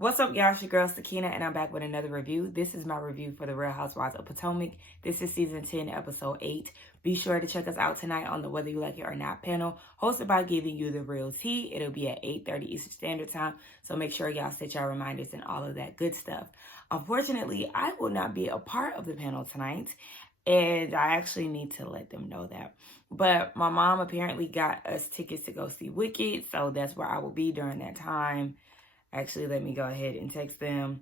What's up, y'all? It's your girl, Sakina, and I'm back with another review. This is my review for the Real Housewives of Potomac. This is season 10, episode 8. Be sure to check us out tonight on the Whether You Like It or Not panel, hosted by Giving You the Real Tea. It'll be at 8:30 Eastern Standard Time, so make sure y'all set y'all reminders and all of that good stuff. Unfortunately, I will not be a part of the panel tonight, and I actually need to let them know that. But my mom apparently got us tickets to go see Wicked, so that's where I will be during that time. Actually, let me go ahead and text them.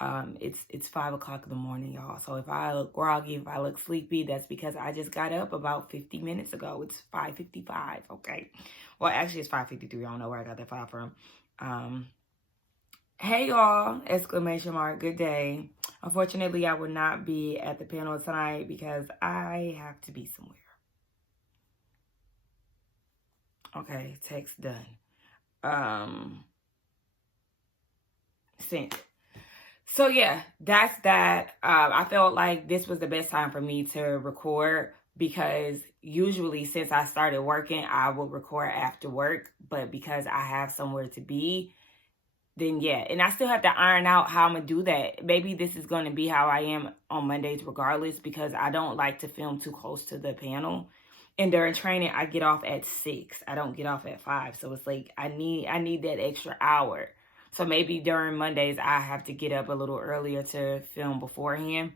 It's 5 o'clock in the morning, y'all. So if I look groggy, if I look sleepy, that's because I just got up about 50 minutes ago. It's 5:55, okay? Well, actually, it's 5:53. I don't know where I got that 5 from. Hey, y'all, exclamation mark, good day. Unfortunately, I will not be at the panel tonight because I have to be somewhere. Okay, text done. Sent. So yeah, that's that. I felt like this was the best time for me to record because usually since I started working, I will record after work. But because I have somewhere to be, then yeah. And I still have to iron out how I'm going to do that. Maybe this is going to be how I am on Mondays regardless because I don't like to film too close to the panel. And during training, I get off at 6. I don't get off at 5. So it's like I need that extra hour. So maybe during Mondays, I have to get up a little earlier to film beforehand.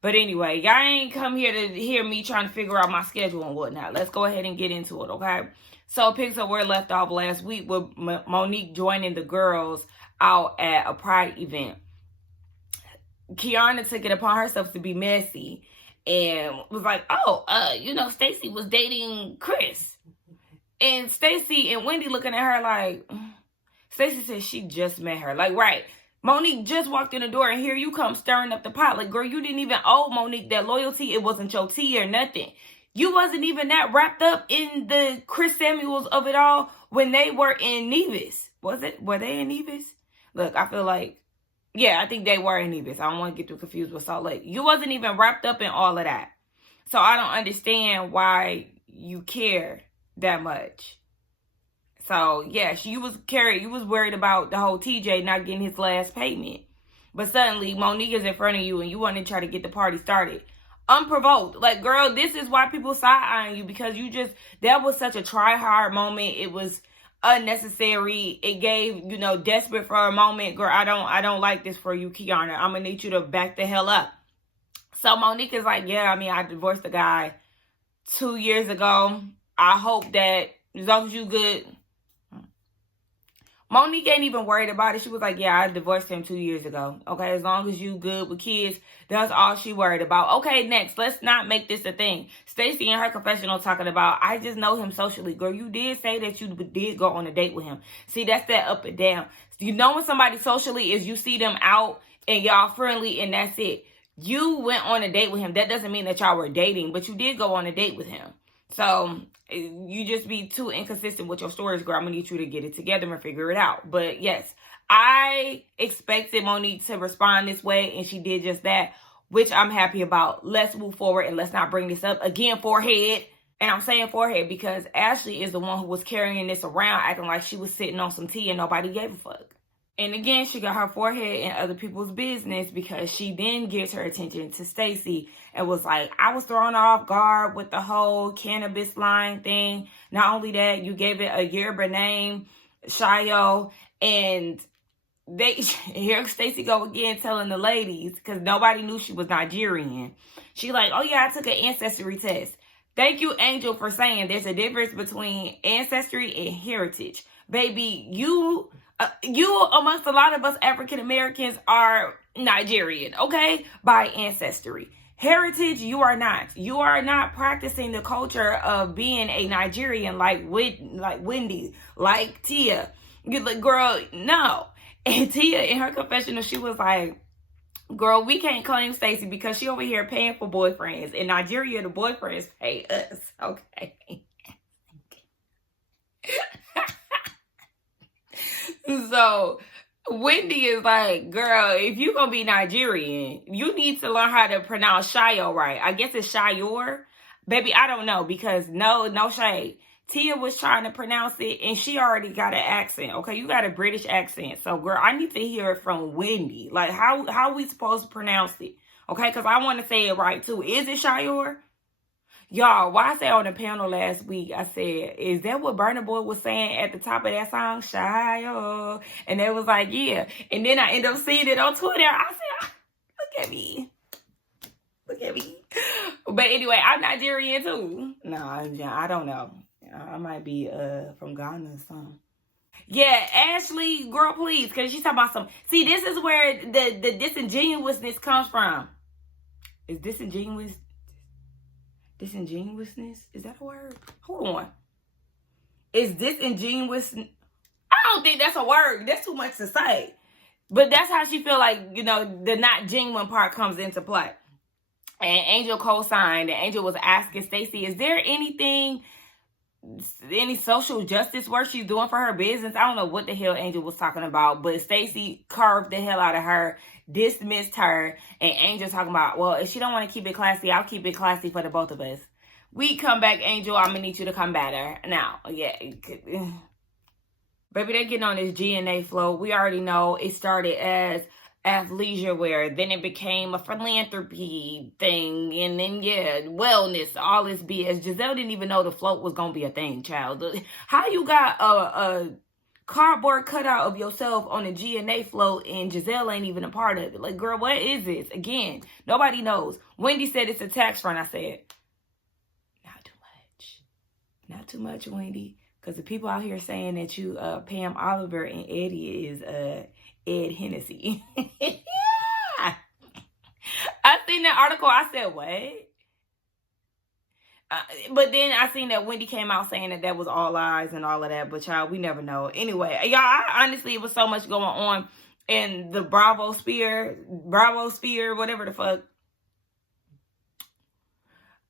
But anyway, y'all ain't come here to hear me trying to figure out my schedule and whatnot. Let's go ahead and get into it, okay? So picks up where left off last week with Monique joining the girls out at a Pride event. Kiana took it upon herself to be messy and was like, Stacy was dating Chris. And Stacy and Wendy looking at her like... Stacy said she just met her. Like, right. Monique just walked in the door and here you come stirring up the pot. Like, girl, you didn't even owe Monique that loyalty. It wasn't your tea or nothing. You wasn't even that wrapped up in the Chris Samuels of it all when they were in Nevis. Was it? Were they in Nevis? Look, I feel like, yeah, I think they were in Nevis. I don't want to get too confused with Salt Lake. You wasn't even wrapped up in all of that. So I don't understand why you care that much. So, yeah, you was worried about the whole TJ not getting his last payment. But suddenly, Monique is in front of you and you want to try to get the party started. Unprovoked. Like, girl, this is why people side-eyeing you because that was such a try-hard moment. It was unnecessary. It gave, desperate for a moment. Girl, I don't like this for you, Kiana. I'm going to need you to back the hell up. So, Monique is like, I divorced the guy 2 years ago. I hope that as long as you good... Monique ain't even worried about it. She was like, yeah, I divorced him 2 years ago. Okay, as long as you good with kids, that's all she worried about. Okay, next, let's not make this a thing. Stacy in her confessional talking about, I just know him socially. Girl, you did say that you did go on a date with him. See, that's that up and down. You know when somebody socially is you see them out and y'all friendly and that's it. You went on a date with him. That doesn't mean that y'all were dating, but you did go on a date with him. So, you just be too inconsistent with your stories, girl. I'm going to need you to get it together and figure it out. But, yes, I expected Monique to respond this way, and she did just that, which I'm happy about. Let's move forward, and let's not bring this up. Again, forehead. And I'm saying forehead because Ashley is the one who was carrying this around, acting like she was sitting on some tea and nobody gave a fuck. And again, she got her forehead in other people's business because she then gives her attention to Stacy and was like, I was thrown off guard with the whole cannabis line thing. Not only that, you gave it a Yoruba name, Shayo, and here Stacy go again telling the ladies because nobody knew she was Nigerian. She like, oh yeah, I took an ancestry test. Thank you, Angel, for saying there's a difference between ancestry and heritage. Baby, you amongst a lot of us African Americans are Nigerian, okay? By ancestry. Heritage, you are not. You are not practicing the culture of being a Nigerian like Wendy, like Tia. You're like, girl, no. And Tia, in her confessional, she was like, girl, we can't claim Stacy because she over here paying for boyfriends. In Nigeria, the boyfriends pay us, okay? So Wendy is like, girl, if you gonna be Nigerian, you need to learn how to pronounce Shayo right. I guess it's Shayor. Baby, I don't know because no shade. Tia was trying to pronounce it, and she already got an accent. Okay, you got a British accent. So, girl, I need to hear it from Wendy. Like, how are we supposed to pronounce it? Okay, because I want to say it right, too. Is it Shire? Y'all, why I say on the panel last week, I said, is that what Burna Boy was saying at the top of that song? Shire. And they was like, yeah. And then I end up seeing it on Twitter. I said, look at me. Look at me. But anyway, I'm Nigerian, too. No, I don't know. I might be from Ghana or something. Yeah, Ashley, girl, please, because she's talking about some. See, this is where the disingenuousness comes from. Is disingenuousness? Is that a word? Hold on. Is disingenuous? I don't think that's a word. That's too much to say. But that's how she feel like, the not genuine part comes into play. And Angel co-signed, and Angel was asking Stacy, is there any social justice work she's doing for her business? I don't know what the hell Angel was talking about, but Stacy carved the hell out of her, dismissed her, and Angel talking about, well, if she don't want to keep it classy, I'll keep it classy for the both of us. We come back, Angel, I'm going to need you to come better. Now, yeah. Baby, they're getting on this G&A flow. We already know it started as athleisure wear, then it became a philanthropy thing, and then wellness, all this BS. Giselle didn't even know the float was gonna be a thing, child. How you got a cardboard cutout of yourself on a G&A float and Giselle ain't even a part of it? Like, girl, what is this? Again, nobody knows. Wendy said it's a tax front. I said, not too much, Wendy, because the people out here saying that you Pam Oliver and Eddie is Ed Hennessy. Yeah. I seen that article. I said, what? But then I seen that Wendy came out saying that was all lies and all of that. But, y'all, we never know. Anyway, y'all, honestly, it was so much going on in the Bravo sphere, whatever the fuck.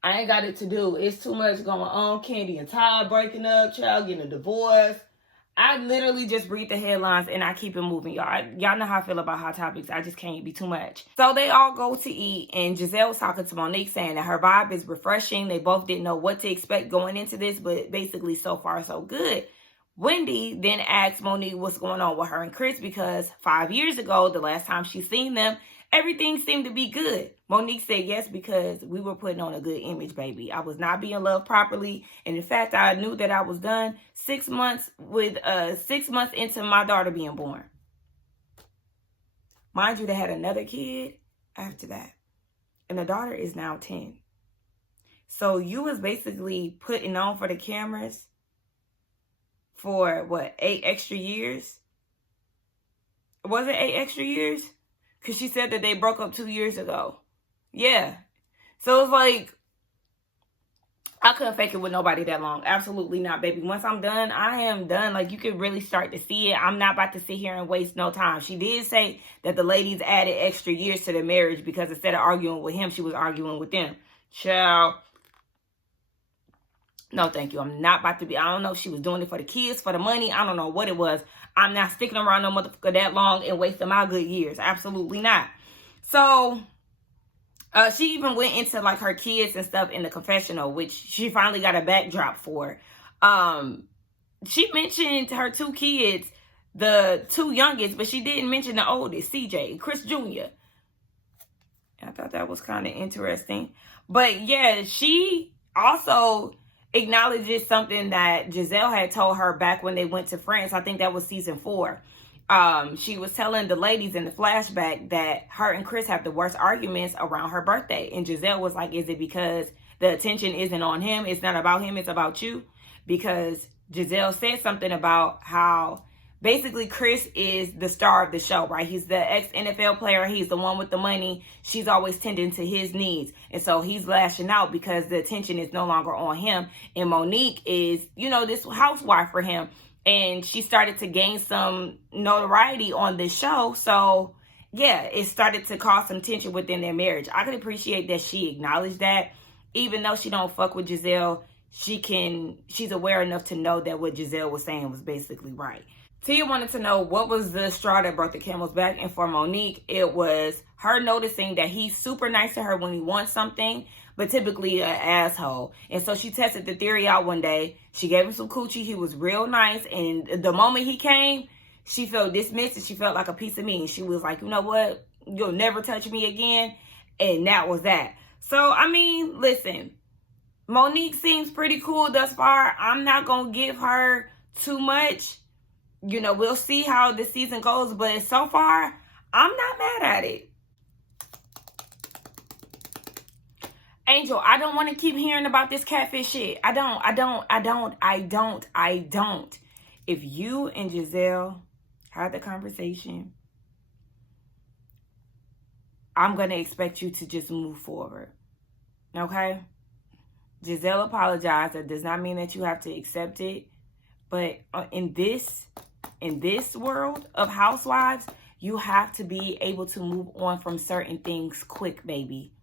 I ain't got it to do. It's too much going on. Candy and Todd breaking up. Child getting a divorce. I literally just read the headlines and I keep it moving, y'all. Y'all know how I feel about hot topics. I just can't be too much. So they all go to eat, and Giselle was talking to Monique saying that her vibe is refreshing. They both didn't know what to expect going into this, but basically so far so good. Wendy then asked Monique what's going on with her and Chris, because 5 years ago, the last time she seen them, everything seemed to be good. Monique said yes, because we were putting on a good image, baby. I was not being loved properly. And in fact, I knew that I was done 6 months into my daughter being born. Mind you, they had another kid after that. And the daughter is now 10. So you was basically putting on for the cameras for, 8 extra years? Was it 8 extra years? Because she said that they broke up 2 years ago. Yeah. So it's like, I couldn't fake it with nobody that long. Absolutely not, baby. Once I'm done, I am done. Like, you can really start to see it. I'm not about to sit here and waste no time. She did say that the ladies added extra years to their marriage because instead of arguing with him, she was arguing with them. Child. No, thank you. I'm not about to be. I don't know if she was doing it for the kids, for the money. I don't know what it was. I'm not sticking around no motherfucker that long and wasting my good years. Absolutely not. So, she even went into like her kids and stuff in the confessional, which she finally got a backdrop for. She mentioned her 2 kids, the 2 youngest, but she didn't mention the oldest, CJ, Chris Jr. I thought that was kind of interesting. But yeah, she also acknowledges something that Giselle had told her back when they went to France. I think that was season 4. She was telling the ladies in the flashback that her and Chris have the worst arguments around her birthday. And Giselle was like, is it because the attention isn't on him? It's not about him. It's about you. Because Giselle said something about how basically Chris is the star of the show, right? He's the ex-NFL player. He's the one with the money. She's always tending to his needs. And so he's lashing out because the attention is no longer on him. And Monique is, this housewife for him. And she started to gain some notoriety on this show. So, yeah, it started to cause some tension within their marriage. I can appreciate that she acknowledged that. Even though she don't fuck with Giselle, she's aware enough to know that what Giselle was saying was basically right. Tia wanted to know what was the straw that broke the camel's back. And for Monique, it was her noticing that he's super nice to her when he wants something. but typically an asshole. And so she tested the theory out one day. She gave him some coochie. He was real nice. And the moment he came, she felt dismissed and she felt like a piece of me. And she was like, you know what? You'll never touch me again. And that was that. So, I mean, listen, Monique seems pretty cool thus far. I'm not going to give her too much. You know, we'll see how this season goes. But so far, I'm not mad at it. Angel, I don't want to keep hearing about this catfish shit. I don't. If you and Giselle had the conversation, I'm going to expect you to just move forward. Okay? Giselle apologized. That does not mean that you have to accept it. But in this world of Housewives, you have to be able to move on from certain things quick, baby.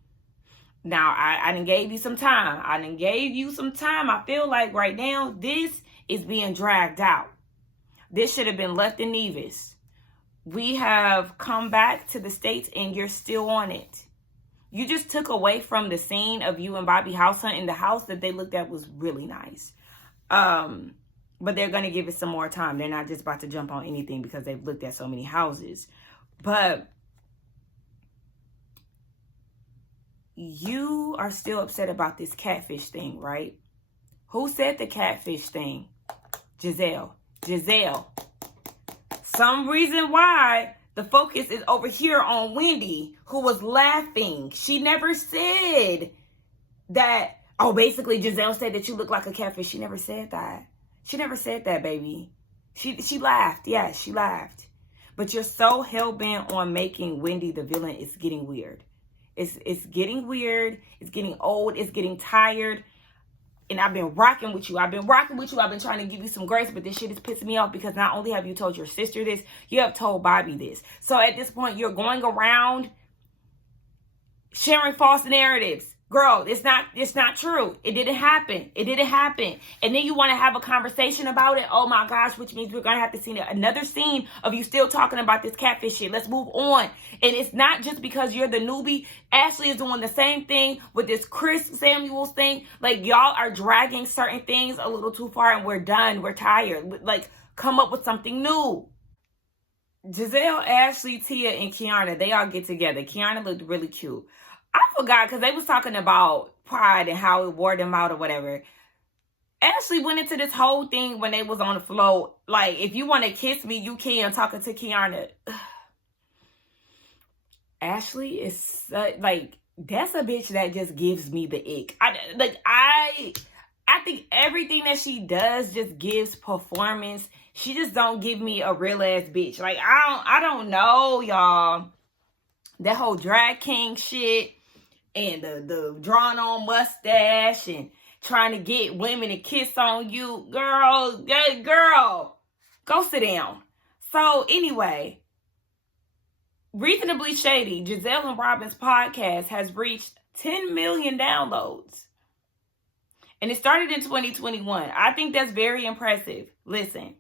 Now, I done gave you some time. I feel like right now, this is being dragged out. This should have been left in Nevis. We have come back to the States and you're still on it. You just took away from the scene of you and Bobby house hunting. The house that they looked at was really nice. But they're going to give it some more time. They're not just about to jump on anything because they've looked at so many houses. But you are still upset about this catfish thing, right? Who said the catfish thing? Giselle. Some reason why the focus is over here on Wendy, who was laughing. She never said that, oh, basically Giselle said that you look like a catfish. She never said that. She never said that, baby. She laughed. Yes, she laughed. But you're so hell-bent on making Wendy the villain, it's getting weird. It's getting weird. It's getting old. It's getting tired. And I've been rocking with you. I've been trying to give you some grace, but this shit is pissing me off because not only have you told your sister this, you have told Bobby this. So at this point, you're going around sharing false narratives. Girl, it's not true. It didn't happen. And then you want to have a conversation about it. Oh my gosh, which means we're going to have to see another scene of you still talking about this catfish shit. Let's move on. And it's not just because you're the newbie. Ashley is doing the same thing with this Chris Samuels thing. Like, y'all are dragging certain things a little too far and we're done. We're tired. Like, come up with something new. Giselle, Ashley, Tia, and Kiana, they all get together. Kiana looked really cute. I forgot because they was talking about pride and how it wore them out or whatever. Ashley went into this whole thing when they was on the floor. Like, if you want to kiss me, you can, talking to Kiana. Ashley is like, that's a bitch that just gives me the ick. I think everything that she does just gives performance. She just don't give me a real ass bitch. Like, I don't know, y'all. That whole drag king shit. And the drawn on mustache and trying to get women to kiss on you. Girl, go sit down. So anyway, Reasonably Shady, Giselle and Robin's podcast has reached 10 million downloads. And it started in 2021. I think that's very impressive. Listen,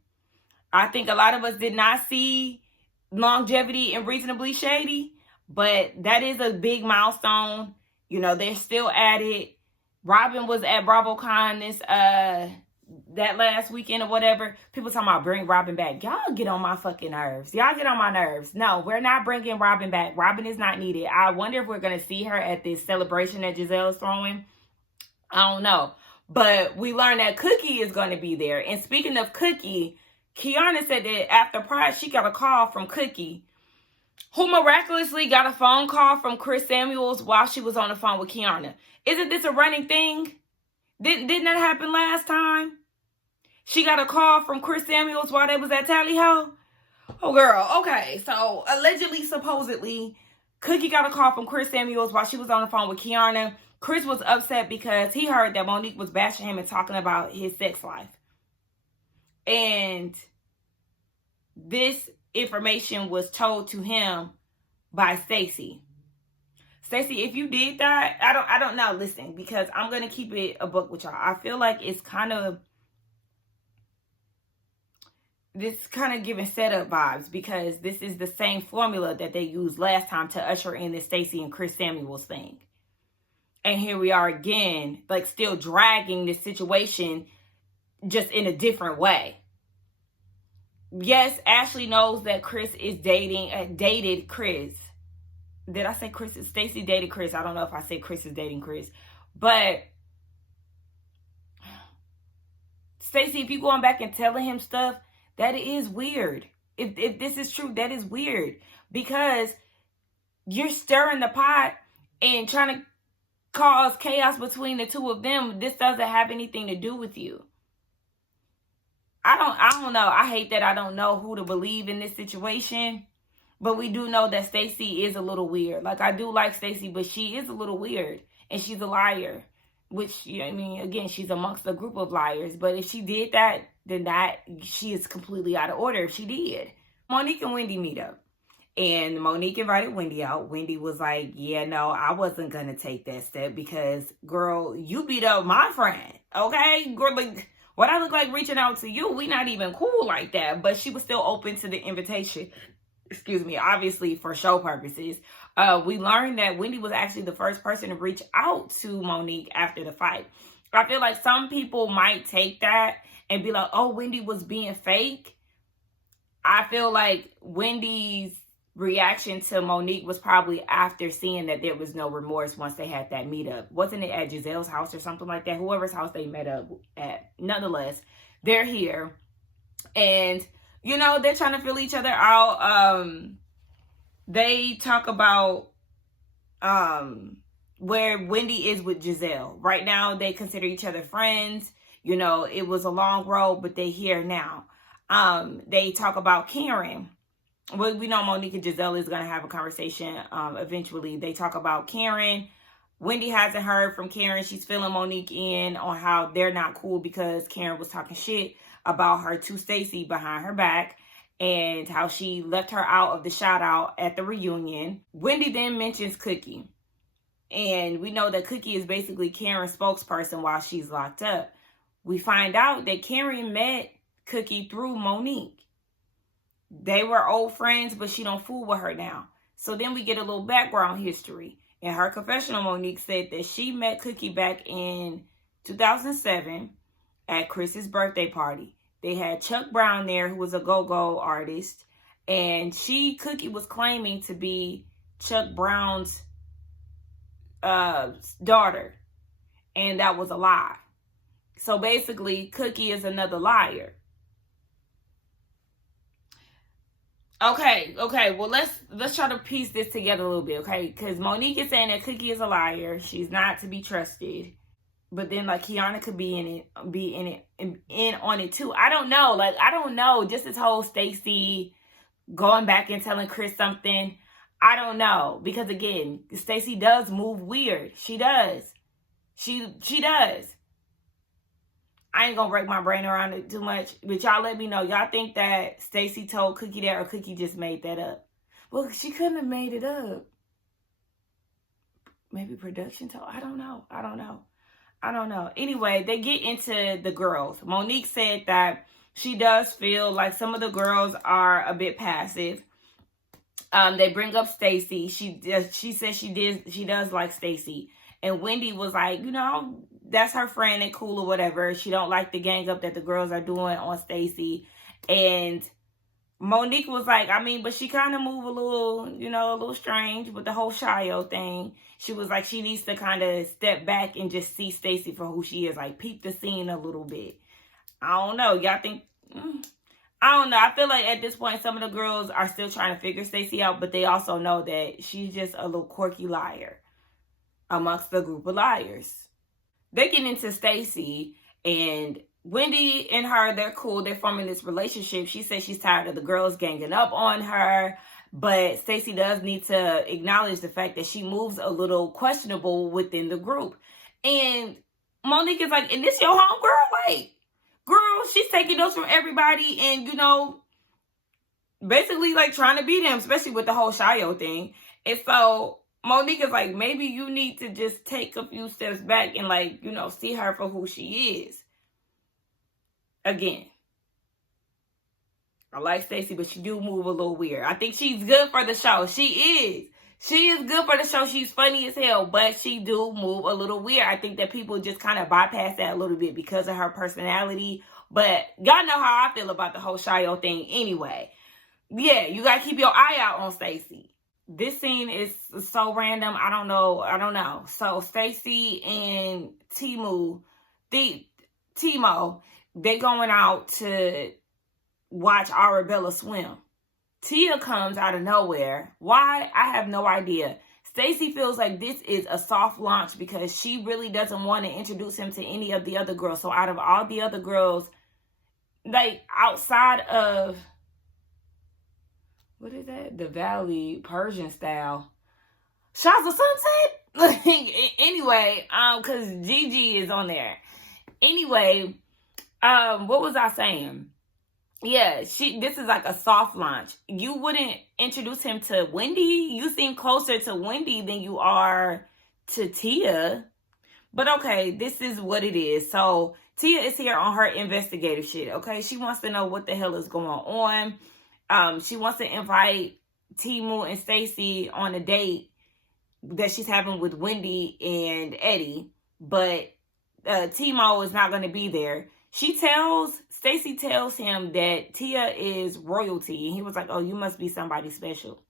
I think a lot of us did not see longevity in Reasonably Shady, but that is a big milestone. You know, they're still at it. Robin was at BravoCon that last weekend or whatever. People talking about bring Robin back. Y'all get on my fucking nerves. Y'all get on my nerves. No, we're not bringing Robin back. Robin is not needed. I wonder if we're going to see her at this celebration that Giselle is throwing. I don't know. But we learned that Cookie is going to be there. And speaking of Cookie, Kiana said that after Pride, she got a call from Cookie, who miraculously got a phone call from Chris Samuels while she was on the phone with Kiana. Isn't this a running thing? Didn't that happen last time? She got a call from Chris Samuels while they was at Tally Ho? Oh, girl. Okay. So, allegedly, supposedly, Cookie got a call from Chris Samuels while she was on the phone with Kiana. Chris was upset because he heard that Monique was bashing him and talking about his sex life. And this information was told to him by Stacy. Stacy, if you did that, I don't know. Listen, because I'm going to keep it a book with y'all. I feel like it's kind of giving setup vibes because this is the same formula that they used last time to usher in the Stacy and Chris Samuels thing. And here we are again, like still dragging this situation just in a different way. Yes, Ashley knows that Chris is dated Chris. Did I say Chris? Stacy dated Chris. I don't know if I said Chris is dating Chris. But Stacy, if you going back and telling him stuff, that is weird. If this is true, that is weird. Because you're stirring the pot and trying to cause chaos between the two of them. This doesn't have anything to do with you. I don't know. I hate that I don't know who to believe in this situation. But we do know that Stacy is a little weird. Like, I do like Stacy, but she is a little weird. And she's a liar. Which, I mean, again, she's amongst a group of liars. But if she did that, then she is completely out of order if she did. Monique and Wendy meet up. And Monique invited Wendy out. Wendy was like, yeah, no, I wasn't going to take that step because, girl, you beat up my friend. Okay? Girl, like, what I look like reaching out to you, we not even cool like that. But she was still open to the invitation. Excuse me, obviously for show purposes. We learned that Wendy was actually the first person to reach out to Monique after the fight. I feel like some people might take that and be like, oh, Wendy was being fake. I feel like Wendy's reaction to Monique was probably after seeing that there was no remorse once they had that meetup. Wasn't it at Giselle's house or something like that? Whoever's house they met up at. Nonetheless, they're here. And, you know, they're trying to fill each other out. They talk about where Wendy is with Giselle. Right now, they consider each other friends. You know, it was a long road, but they're here now. They talk about Karen. Well, we know Monique and Giselle is going to have a conversation eventually. They talk about Karen. Wendy hasn't heard from Karen. She's filling Monique in on how they're not cool because Karen was talking shit about her to Stacy behind her back and how she left her out of the shout out at the reunion. Wendy then mentions Cookie. And we know that Cookie is basically Karen's spokesperson while she's locked up. We find out that Karen met Cookie through Monique. They were old friends, but she don't fool with her now. So then we get a little background history. In her confessional, Monique said that she met Cookie back in 2007 at Chris's birthday party. They had Chuck Brown there, who was a go-go artist. And Cookie was claiming to be Chuck Brown's daughter. And that was a lie. So basically, Cookie is another liar. Okay, well, let's try to piece this together a little bit, okay? Because Monique is saying that Cookie is a liar. She's not to be trusted. But then, like, Kiana could be in on it, too. I don't know. Like, I don't know. Just this whole Stacy going back and telling Chris something. I don't know. Because, again, Stacy does move weird. She does. She does. I ain't gonna break my brain around it too much, but y'all let me know. Y'all think that Stacy told Cookie that or Cookie just made that up? Well, she couldn't have made it up. Maybe production told. I don't know. Anyway, they get into the girls. Monique said that she does feel like some of the girls are a bit passive. They bring up Stacy. She says she does like Stacy. And Wendy was like, you know, that's her friend and cool or whatever. She don't like the gang up that the girls are doing on Stacy. And Monique was like, I mean, but she kind of move a little strange with the whole Shio thing. She was like, she needs to kind of step back and just see Stacy for who she is. Like, peep the scene a little bit. I don't know. Y'all think... I don't know. I feel like at this point, some of the girls are still trying to figure Stacy out, but they also know that she's just a little quirky liar amongst the group of liars. They get into Stacy, and Wendy and her, they're cool. They're forming this relationship. She says she's tired of the girls ganging up on her, but Stacy does need to acknowledge the fact that she moves a little questionable within the group. And Monique is like, and this your homegirl? Like, girl, she's taking notes from everybody and, you know, basically, like, trying to be them, especially with the whole Shio thing. And so Monique is like, maybe you need to just take a few steps back and, like, you know, see her for who she is. Again, I like Stacy, but she do move a little weird. I think she's good for the show. She is. She is good for the show. She's funny as hell, but she do move a little weird. I think that people just kind of bypass that a little bit because of her personality. But y'all know how I feel about the whole Shio thing anyway. Yeah, you gotta keep your eye out on Stacy. This scene is so random. I don't know. So Stacy and Timo, they going out to watch Arabella swim. Tia comes out of nowhere. Why? I have no idea. Stacy feels like this is a soft launch because she really doesn't want to introduce him to any of the other girls. So out of all the other girls, like outside of, what is that? The Valley Persian style. Shots of Sunset? Anyway, because Gigi is on there. Anyway, what was I saying? Yeah, this is like a soft launch. You wouldn't introduce him to Wendy. You seem closer to Wendy than you are to Tia. But okay, this is what it is. So Tia is here on her investigative shit, okay? She wants to know what the hell is going on. She wants to invite Timo and Stacy on a date that she's having with Wendy and Eddie. But Timo is not going to be there. Stacy tells him that Tia is royalty. And he was like, oh, you must be somebody special.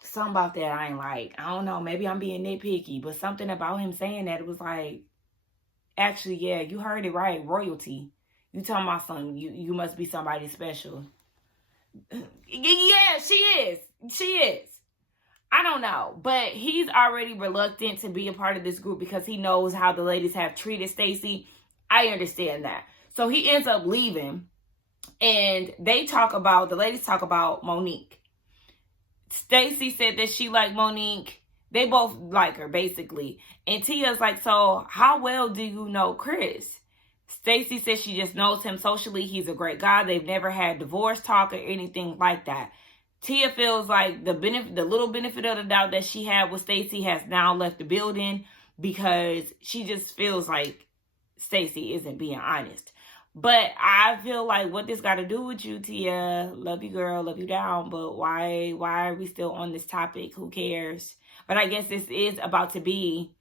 Something about that I ain't like. I don't know. Maybe I'm being nitpicky. But something about him saying that, it was like, actually, yeah, you heard it right. Royalty. You talking about something. You must be somebody special. Yeah, she is. She is. I don't know. But he's already reluctant to be a part of this group because he knows how the ladies have treated Stacy. I understand that. So he ends up leaving. And the ladies talk about Monique. Stacy said that she liked Monique. They both like her, basically. And Tia's like, so how well do you know Chris? Stacy says she just knows him socially. He's a great guy. They've never had divorce talk or anything like that. Tia feels like the little benefit of the doubt that she had with Stacy has now left the building because she just feels like Stacy isn't being honest. But I feel like what this got to do with you, Tia? Love you, girl. Love you down. But why are we still on this topic? Who cares? But I guess this is about to be,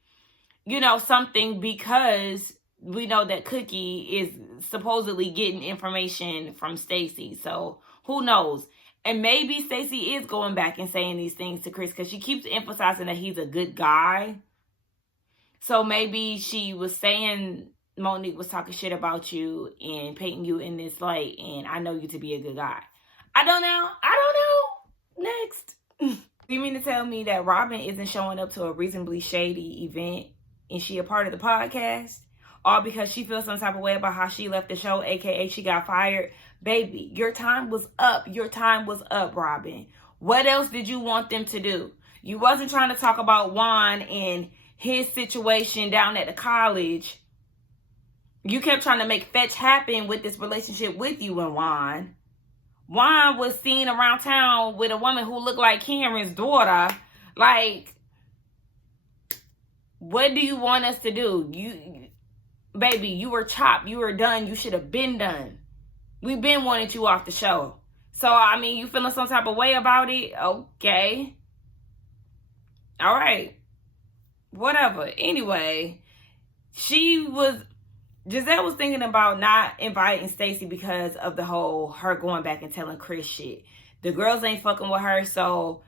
something because we know that Cookie is supposedly getting information from Stacy. So who knows? And maybe Stacy is going back and saying these things to Chris because she keeps emphasizing that he's a good guy. So maybe she was saying Monique was talking shit about you and painting you in this light, and I know you to be a good guy. I don't know. Next. You mean to tell me that Robin isn't showing up to a reasonably shady event and she a part of the podcast? All because she feels some type of way about how she left the show, aka she got fired? Baby, your time was up. Your time was up, Robin. What else did you want them to do? You wasn't trying to talk about Juan and his situation down at the college. You kept trying to make fetch happen with this relationship with you and Juan. Juan was seen around town with a woman who looked like Cameron's daughter. Like, what do you want us to do? Baby, you were chopped. You were done. You should have been done. We've been wanting you off the show. So, I mean, you feeling some type of way about it? Okay. All right. Whatever. Anyway, Giselle was thinking about not inviting Stacy because of the whole her going back and telling Chris shit. The girls ain't fucking with her, so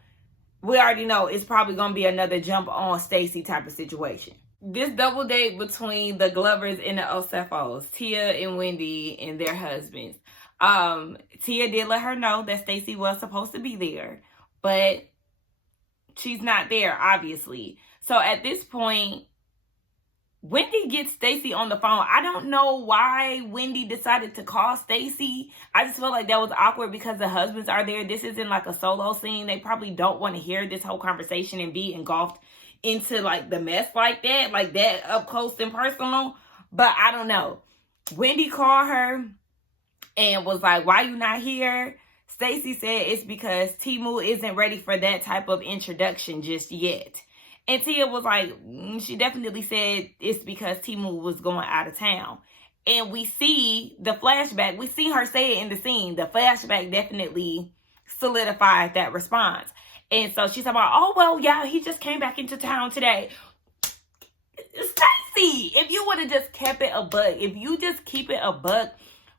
we already know it's probably going to be another jump on Stacy type of situation. This double date between the Glovers and the Osefos, Tia and Wendy and their husbands. Tia did let her know that Stacy was supposed to be there, but she's not there, obviously. So at this point, Wendy gets Stacy on the phone. I don't know why Wendy decided to call Stacy. I just feel like that was awkward because the husbands are there. This isn't like a solo scene. They probably don't want to hear this whole conversation and be engulfed into like the mess like that up close and personal. But I don't know. Wendy called her and was like, why you not here? Stacy said it's because Timo isn't ready for that type of introduction just yet. And Tia was like, she definitely said it's because Timo was going out of town. And we see the flashback. We see her say it in the scene. The flashback definitely solidified that response. And so she's talking about, oh, well, yeah, he just came back into town today. Stacy, if you would have just kept it a buck, if you just keep it a buck,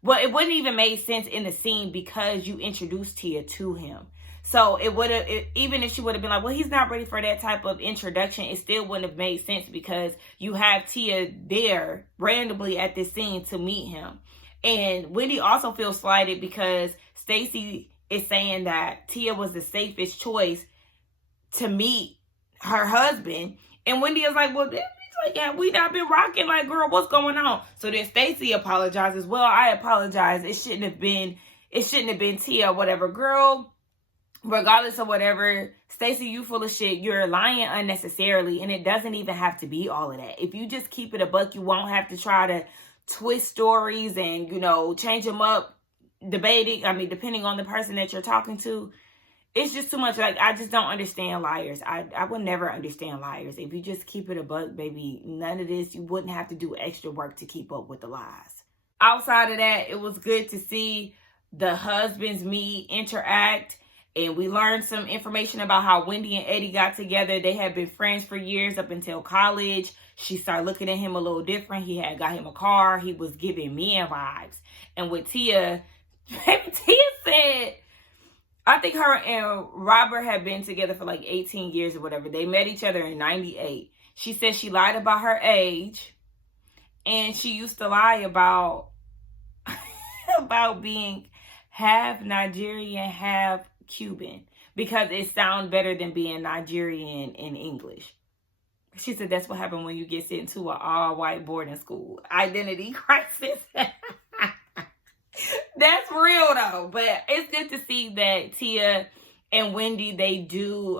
well, it wouldn't even make sense in the scene because you introduced Tia to him. So it would have, even if she would have been like, well, he's not ready for that type of introduction, it still wouldn't have made sense because you have Tia there randomly at this scene to meet him. And Wendy also feels slighted because Stacy is saying that Tia was the safest choice to meet her husband. And Wendy is like, well, like, yeah, we not been rocking. Like, girl, what's going on? So then Stacy apologizes. Well, I apologize. It shouldn't have been Tia or whatever. Girl, regardless of whatever, Stacy, you full of shit. You're lying unnecessarily, and it doesn't even have to be all of that. If you just keep it a buck, you won't have to try to twist stories and, you know, change them up, depending on the person that you're talking to. It's just too much. Like, I just don't understand liars. I will never understand liars. If you just keep it a buck, baby, none of this, you wouldn't have to do extra work to keep up with the lies. Outside of that, it was good to see the husbands meet, interact, and we learned some information about how Wendy and Eddie got together. They had been friends for years up until college. She started looking at him a little different. He had got him a car. He was giving men vibes. And with Tia, Tia said, I think her and Robert had been together for like 18 years or whatever. They met each other in 98. She said she lied about her age. And she used to lie about, about being half Nigerian, half Cuban. Because it sounds better than being Nigerian in English. She said that's what happened when you get sent to an all-white boarding school. Identity crisis. That's real though, but it's good to see that Tia and Wendy, they do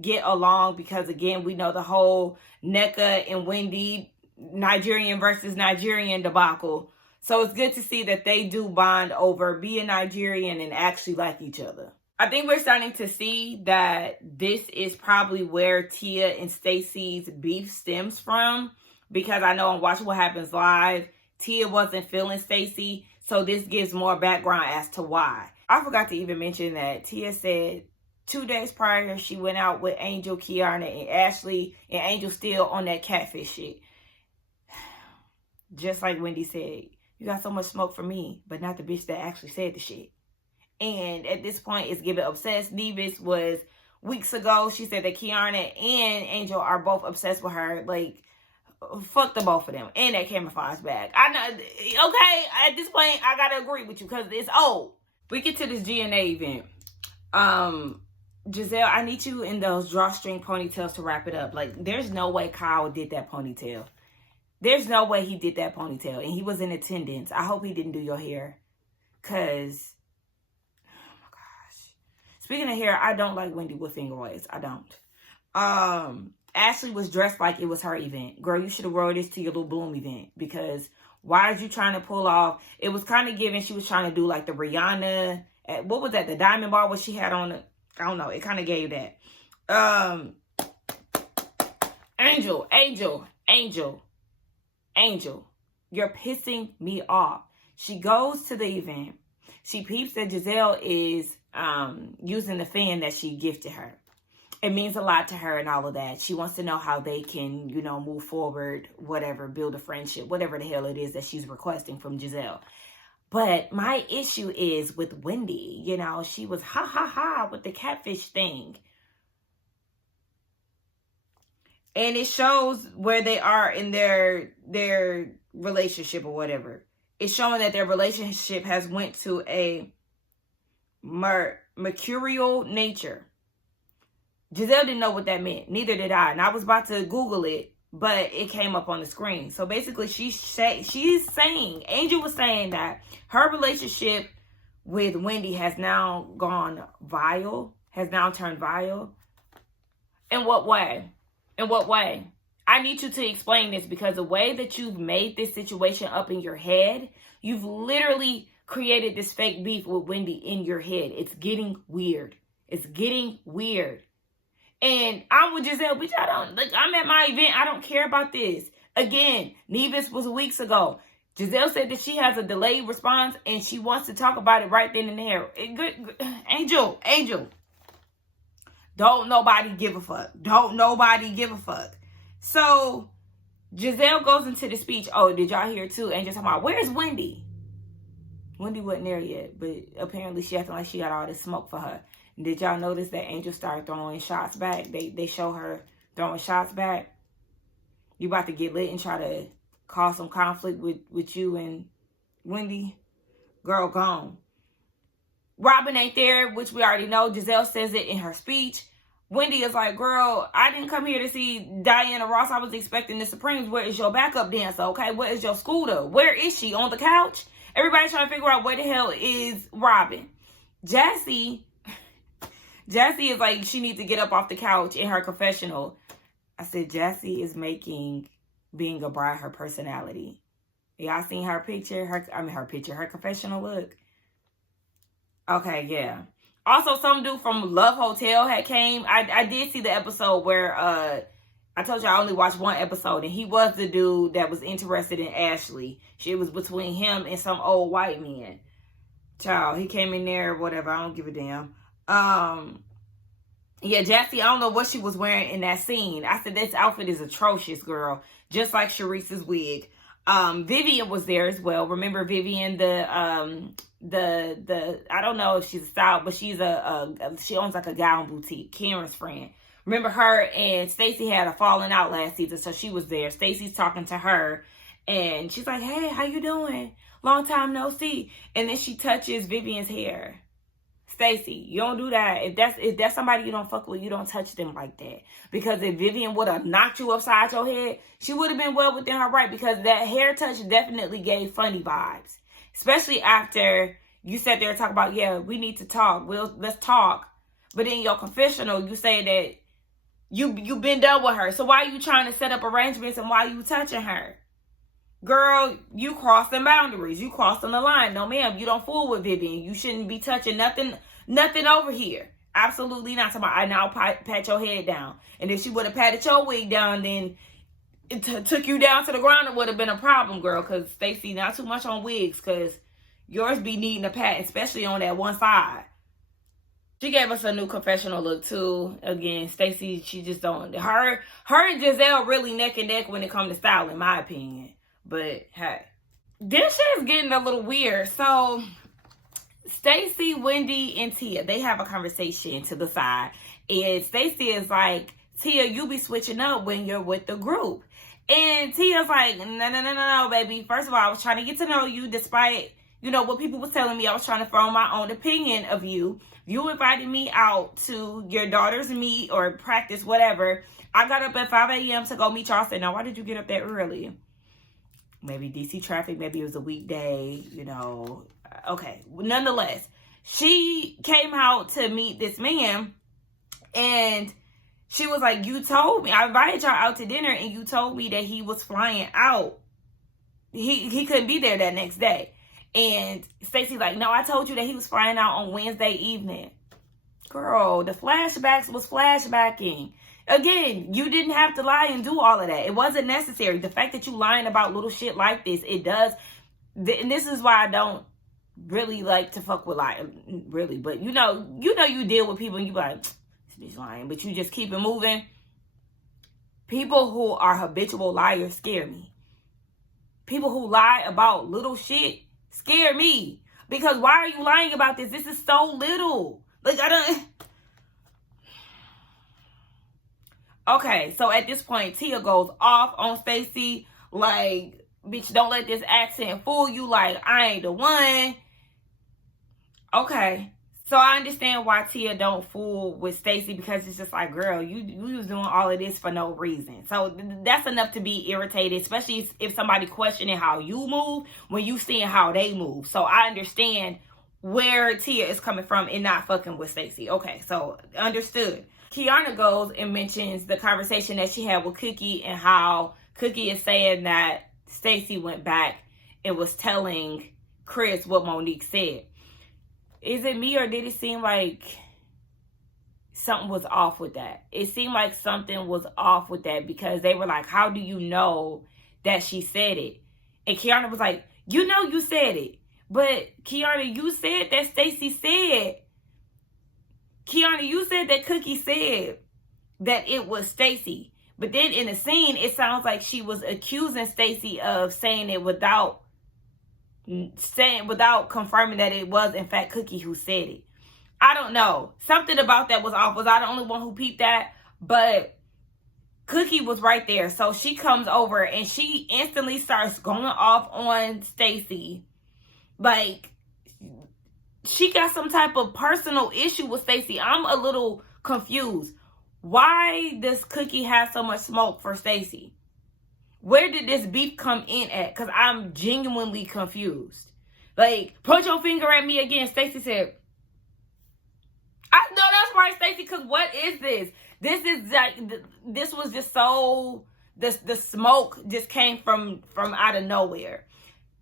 get along because, again, we know the whole NECA and Wendy Nigerian versus Nigerian debacle. So it's good to see that they do bond over being Nigerian and actually like each other. I think we're starting to see that this is probably where Tia and Stacy's beef stems from, because I know on Watch What Happens Live, Tia wasn't feeling Stacy. So this gives more background as to why. I forgot to even mention that Tia said 2 days prior, she went out with Angel, Kiana, and Ashley, and Angel still on that catfish shit. Just like Wendy said, you got so much smoke for me, but not the bitch that actually said the shit. And at this point, it's giving obsessed. Nevis was weeks ago. She said that Kiana and Angel are both obsessed with her. Like, fuck the both of them. And that camouflage bag. I know. Okay, at this point, I gotta agree with you because it's old. We get to this GNA event. Giselle, I need you in those drawstring ponytails to wrap it up. Like, there's no way Kyle did that ponytail. There's no way he did that ponytail. And he was in attendance. I hope he didn't do your hair. Because, oh my gosh. Speaking of hair, I don't like Wendy with finger waves. I don't. Ashley was dressed like it was her event. Girl, you should have wore this to your little Bloom event. Because why are you trying to pull off? It was kind of giving she was trying to do like the Rihanna. What was that? The diamond bar what she had on it. I don't know. It kind of gave that. Angel. You're pissing me off. She goes to the event. She peeps that Giselle is using the fan that she gifted her. It means a lot to her and all of that. She wants to know how they can, you know, move forward, whatever, build a friendship, whatever the hell it is that she's requesting from Giselle. But my issue is with Wendy. You know, she was ha with the catfish thing. And it shows where they are in their relationship or whatever. It's showing that their relationship has went to a mercurial nature. Giselle didn't know what that meant. Neither did I. And I was about to Google it, but it came up on the screen. So basically, she's saying, Angel was saying that her relationship with Wendy has now gone vile, has now turned vile. In what way? In what way? I need you to explain this, because the way that you've made this situation up in your head, you've literally created this fake beef with Wendy in your head. It's getting weird. It's getting weird. And I'm with Giselle, bitch, I'm at my event. I don't care about this. Again, Nevis was weeks ago. Giselle said that she has a delayed response and she wants to talk about it right then and there. Angel, Don't nobody give a fuck. Don't nobody give a fuck. So Giselle goes into the speech. Oh, did y'all hear too? And just talking about, where's Wendy? Wendy wasn't there yet, but apparently she acting like she got all this smoke for her. And did y'all notice that Angel started throwing shots back? They show her throwing shots back. You about to get lit and try to cause some conflict with you and Wendy? Girl, gone. Robin ain't there, which we already know. Giselle says it in her speech. Wendy is like, girl, I didn't come here to see Diana Ross. I was expecting the Supremes. Where is your backup dancer, okay? Where is your scooter? Where is she? On the couch? Everybody's trying to figure out where the hell is Robin. Jassy is like, she needs to get up off the couch in her confessional. I said, Jassy is making being a bride her personality. Y'all seen her picture? Her confessional look. Okay, yeah. Also, some dude from Love Hotel had came. I did see the episode where, I told you I only watched one episode, and he was the dude that was interested in Ashley. It was between him and some old white man. Child, he came in there, whatever, I don't give a damn. Yeah, Jassy, I don't know what she was wearing in that scene. I said, this outfit is atrocious, girl. Just like Sharice's wig. Vivian was there as well. Remember Vivian, I don't know if she's a style, but she's she owns like a gown boutique, Karen's friend. Remember her and Stacy had a falling out last season, so she was there. Stacy's talking to her, and she's like, hey, how you doing? Long time no see. And then she touches Vivian's hair. Stacy, you don't do that. If that's somebody you don't fuck with, you don't touch them like that. Because if Vivian would have knocked you upside your head, she would have been well within her right, because that hair touch definitely gave funny vibes. Especially after you sat there and talk about, yeah, we need to talk. Let's talk. But in your confessional, you say that you've been done with her. So why are you trying to set up arrangements and why are you touching her? Girl, you crossing boundaries. You crossing the line. No, ma'am, you don't fool with Vivian. You shouldn't be touching nothing over here. Absolutely not. I now pat your head down. And if she would have patted your wig down, then it took you down to the ground, it would have been a problem, girl. Because Stacy, not too much on wigs, because yours be needing a pat, especially on that one side. She gave us a new confessional look too. Again, Stacy, she just don't. Her and Giselle really neck and neck when it comes to style, in my opinion. But hey, this shit is getting a little weird. So Stacy, Wendy, and Tia, they have a conversation to the side. And Stacy is like, Tia, you be switching up when you're with the group. And Tia's like, no, baby. First of all, I was trying to get to know you despite, what people was telling me. I was trying to form my own opinion of you. You invited me out to your daughter's meet or practice, whatever. I got up at 5 a.m. to go meet y'all. I said, now, why did you get up that early? Maybe DC traffic. Maybe it was a weekday, Okay. Nonetheless, she came out to meet this man, and she was like, you told me, I invited y'all out to dinner, and you told me that he was flying out. He couldn't be there that next day. And Stacy's like, no, I told you that he was flying out on Wednesday evening. Girl, the flashbacks was flashbacking. Again, you didn't have to lie and do all of that. It wasn't necessary. The fact that you lying about little shit like this, it does. And this is why I don't really like to fuck with lying. Really. But you deal with people and you be like, this bitch lying. But you just keep it moving. People who are habitual liars scare me. People who lie about little shit scare me. Because why are you lying about this? This is so little. Like, Okay, so at this point, Tia goes off on Stacy. Like, bitch, don't let this accent fool you. Like, I ain't the one. Okay, so I understand why Tia don't fool with Stacy, because it's just like, girl, you was doing all of this for no reason. So that's enough to be irritated, especially if somebody questioning how you move when you seeing how they move. So I understand where Tia is coming from and not fucking with Stacy. Okay, so understood. Kiana goes and mentions the conversation that she had with Cookie and how Cookie is saying that Stacy went back and was telling Chris what Monique said. Is it me, or did it seem like something was off with that? It seemed like something was off with that, because they were like, how do you know that she said it? And Kiana was like, you said it. But Kiana, you said that Stacy said Kiana, you said that Cookie said that it was Stacy. But then in the scene, it sounds like she was accusing Stacy of saying it without confirming that it was in fact Cookie who said it. I don't know. Something about that was off. Was I the only one who peeped that? But Cookie was right there. So she comes over and she instantly starts going off on Stacy. Like, she got some type of personal issue with Stacy. I'm a little confused. Why does Cookie have so much smoke for Stacy? Where did this beef come in at? Because I'm genuinely confused. Like, point your finger at me again. Stacy said, I know that's right, Stacy, because what is this? This is like, this was just so, the smoke just came from out of nowhere.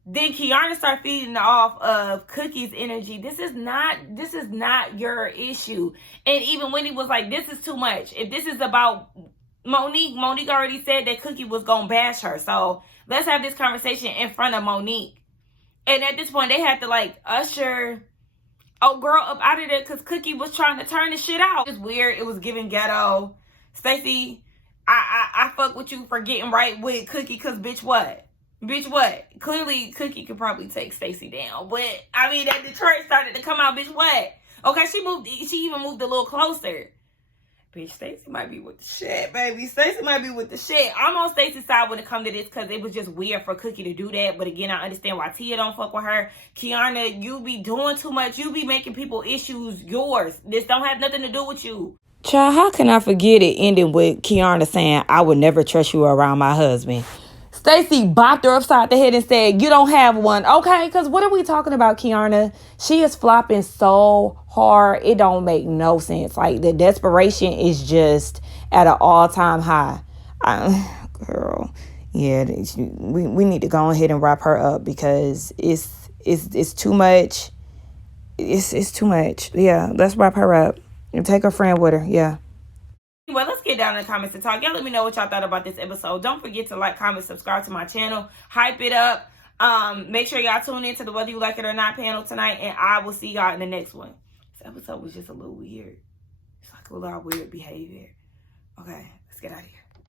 Then Kiana started feeding off of Cookie's energy. This is not your issue. And even Wendy was like, this is too much. If this is about Monique already said that Cookie was going to bash her. So let's have this conversation in front of Monique. And at this point, they had to like usher old girl up out of there because Cookie was trying to turn the shit out. It's weird. It was giving ghetto. Stacy, I fuck with you for getting right with Cookie because bitch what? Bitch, what? Clearly, Cookie could probably take Stacy down. But, I mean, that Detroit started to come out, bitch, what? Okay, she even moved a little closer. Bitch, Stacy might be with the shit, baby. Stacy might be with the shit. I'm on Stacy's side when it comes to this because it was just weird for Cookie to do that. But again, I understand why Tia don't fuck with her. Kiana, you be doing too much. You be making people issues yours. This don't have nothing to do with you. Child, how can I forget it ending with Kiana saying, I would never trust you around my husband? Stacy bopped her upside the head and said, you don't have one. Okay, because what are we talking about, Kiana? She is flopping so hard. It don't make no sense. Like, the desperation is just at an all-time high. Girl, yeah, we need to go ahead and wrap her up because it's too much. It's too much. Yeah, let's wrap her up and take her friend with her. Yeah. Anyway, let's get down in the comments and talk. Y'all let me know what y'all thought about this episode. Don't forget to like, comment, subscribe to my channel. Hype it up. Make sure y'all tune in to the Whether You Like It or Not panel tonight. And I will see y'all in the next one. This episode was just a little weird. It's like a lot of weird behavior. Okay, let's get out of here.